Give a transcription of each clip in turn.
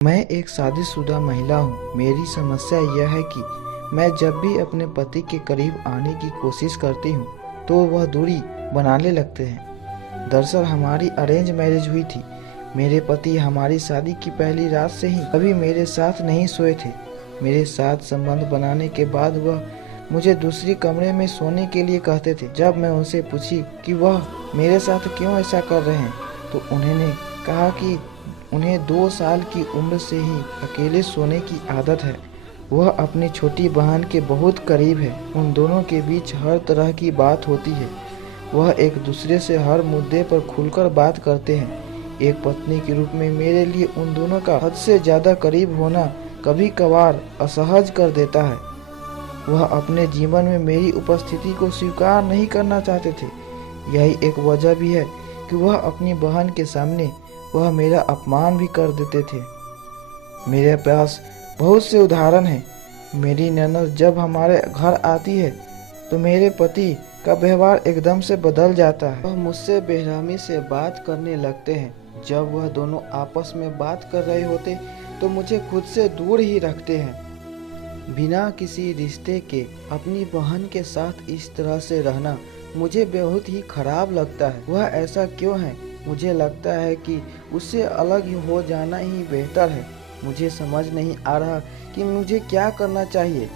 मैं एक शादीशुदा महिला हूँ। मेरी समस्या यह है कि मैं जब भी अपने पति के करीब आने की कोशिश करती हूँ तो वह दूरी बनाने लगते हैं। दरअसल हमारी अरेंज मैरिज हुई थी। मेरे पति हमारी शादी की पहली रात से ही कभी मेरे साथ नहीं सोए थे। मेरे साथ संबंध बनाने के बाद वह मुझे दूसरी कमरे में सोने के लिए कहते थे। जब मैं उनसे पूछी कि वह मेरे साथ क्यों ऐसा कर रहे हैं तो उन्होंने कहा कि उन्हें 2 साल की उम्र से ही अकेले सोने की आदत है। वह अपनी छोटी बहन के बहुत करीब है। उन दोनों के बीच हर तरह की बात होती है। वह एक दूसरे से हर मुद्दे पर खुलकर बात करते हैं। एक पत्नी के रूप में मेरे लिए उन दोनों का हद से ज़्यादा करीब होना कभी कभार असहज कर देता है। वह अपने जीवन में मेरी उपस्थिति को स्वीकार नहीं करना चाहते थे। यही एक वजह भी है कि वह अपनी बहन के सामने वह मेरा अपमान भी कर देते थे। मेरे पास बहुत से उदाहरण हैं। मेरी ननद जब हमारे घर आती है तो मेरे पति का व्यवहार एकदम से बदल जाता है। वह मुझसे बेरहमी से बात करने लगते हैं। जब वह दोनों आपस में बात कर रहे होते तो मुझे खुद से दूर ही रखते हैं। बिना किसी रिश्ते के अपनी बहन के साथ इस तरह से रहना मुझे बहुत ही खराब लगता है। वह ऐसा क्यों है? मुझे लगता है कि उससे अलग हो जाना ही बेहतर है। मुझे समझ नहीं आ रहा कि मुझे क्या करना चाहिए।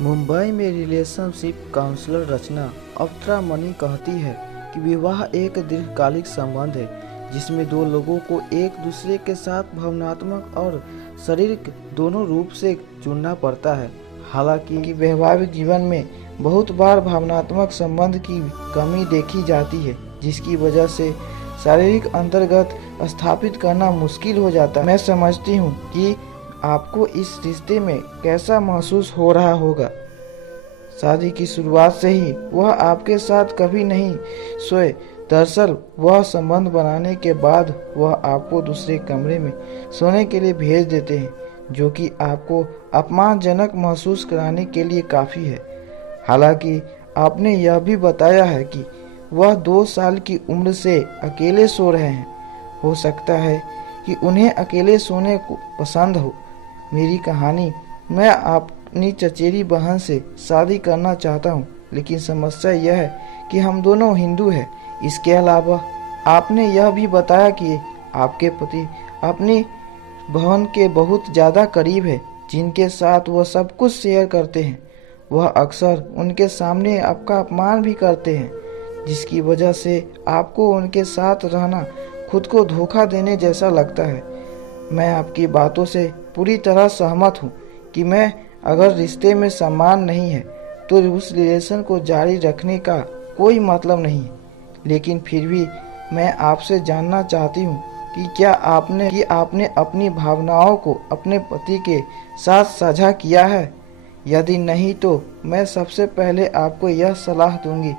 मुंबई में रिलेशनशिप काउंसलर रचना अफ्तरा मनी कहती है कि विवाह एक दीर्घकालिक संबंध है जिसमें 2 लोगों को एक दूसरे के साथ भावनात्मक और शारीरिक दोनों रूप से जुड़ना पड़ता है। हालांकि वैवाहिक जीवन में बहुत बार भावनात्मक संबंध की कमी देखी जाती है जिसकी वजह से शारीरिक अंतर्गत स्थापित करना मुश्किल हो जाता है। मैं समझती हूँ कि आपको इस रिश्ते में कैसा महसूस हो रहा होगा। शादी की शुरुआत से ही वह आपके साथ कभी नहीं सोए। दरअसल वह संबंध बनाने के बाद वह आपको दूसरे कमरे में सोने के लिए भेज देते हैं, जो कि आपको अपमानजनक महसूस कराने के लिए काफ़ी है। हालांकि आपने यह भी बताया है कि वह 2 साल की उम्र से अकेले सो रहे हैं। हो सकता है कि उन्हें अकेले सोने को पसंद हो। मेरी कहानी, मैं अपनी चचेरी बहन से शादी करना चाहता हूँ, लेकिन समस्या यह है कि हम दोनों हिंदू हैं। इसके अलावा आपने यह भी बताया कि आपके पति अपनी बहन के बहुत ज़्यादा करीब है, जिनके साथ वह सब कुछ शेयर करते हैं। वह अक्सर उनके सामने आपका अपमान भी करते हैं, जिसकी वजह से आपको उनके साथ रहना खुद को धोखा देने जैसा लगता है। मैं आपकी बातों से पूरी तरह सहमत हूँ कि मैं अगर रिश्ते में सम्मान नहीं है तो उस रिलेशन को जारी रखने का कोई मतलब नहीं है। लेकिन फिर भी मैं आपसे जानना चाहती हूँ कि क्या आपने अपनी भावनाओं को अपने पति के साथ साझा किया है। यदि नहीं तो मैं सबसे पहले आपको यह सलाह दूंगी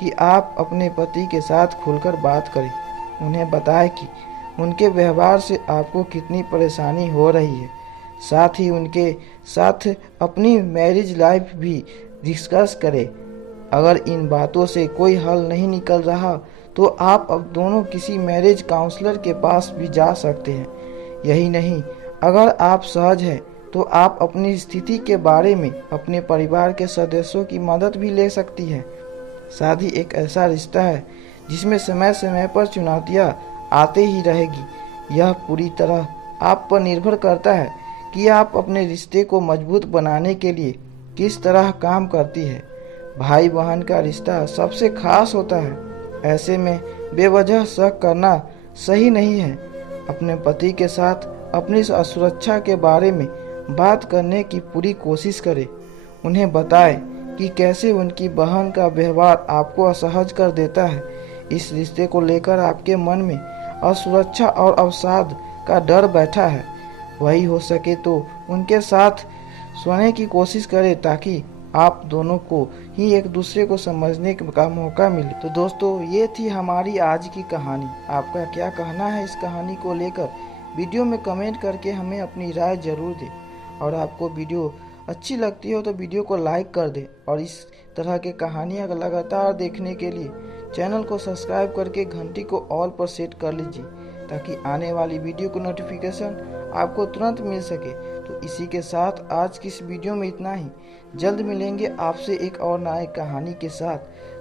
कि आप अपने पति के साथ खुलकर बात करें। उन्हें बताएं कि उनके व्यवहार से आपको कितनी परेशानी हो रही है। साथ ही उनके साथ अपनी मैरिज लाइफ भी डिस्कस करें। अगर इन बातों से कोई हल नहीं निकल रहा तो आप अब दोनों किसी मैरिज काउंसलर के पास भी जा सकते हैं। यही नहीं, अगर आप सहज हैं तो आप अपनी स्थिति के बारे में अपने परिवार के सदस्यों की मदद भी ले सकती हैं। शादी एक ऐसा रिश्ता है जिसमें समय समय पर चुनौतियां आते ही रहेगी। यह पूरी तरह आप पर निर्भर करता है कि आप अपने रिश्ते को मजबूत बनाने के लिए किस तरह काम करती है। भाई बहन का रिश्ता सबसे खास होता है। ऐसे में बेवजह शक करना सही नहीं है। अपने पति के साथ अपनी असुरक्षा के बारे में बात करने की पूरी कोशिश करें। उन्हें बताएं कि कैसे उनकी बहन का व्यवहार आपको असहज कर देता है। इस रिश्ते को लेकर आपके मन में असुरक्षा और अवसाद का डर बैठा है। वही हो सके तो उनके साथ सोने की कोशिश करें ताकि आप दोनों को ही एक दूसरे को समझने का मौका मिले। तो दोस्तों, ये थी हमारी आज की कहानी। आपका क्या कहना है इस कहानी को लेकर? वीडियो में कमेंट करके हमें अपनी राय जरूर दें। और आपको वीडियो अच्छी लगती हो तो वीडियो को लाइक कर दें। और इस तरह के कहानियाँ लगातार देखने के लिए चैनल को सब्सक्राइब करके घंटी को ऑल पर सेट कर लीजिए ताकि आने वाली वीडियो को नोटिफिकेशन आपको तुरंत मिल सके। तो इसी के साथ आज की इस वीडियो में इतना ही। जल्द मिलेंगे आपसे एक और नई कहानी के साथ।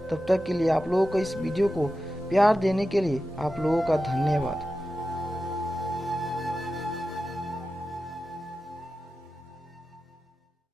तब तक के लिए आप लोगों को इस वीडियो को प्यार देने के लिए आप लोगों का धन्यवाद।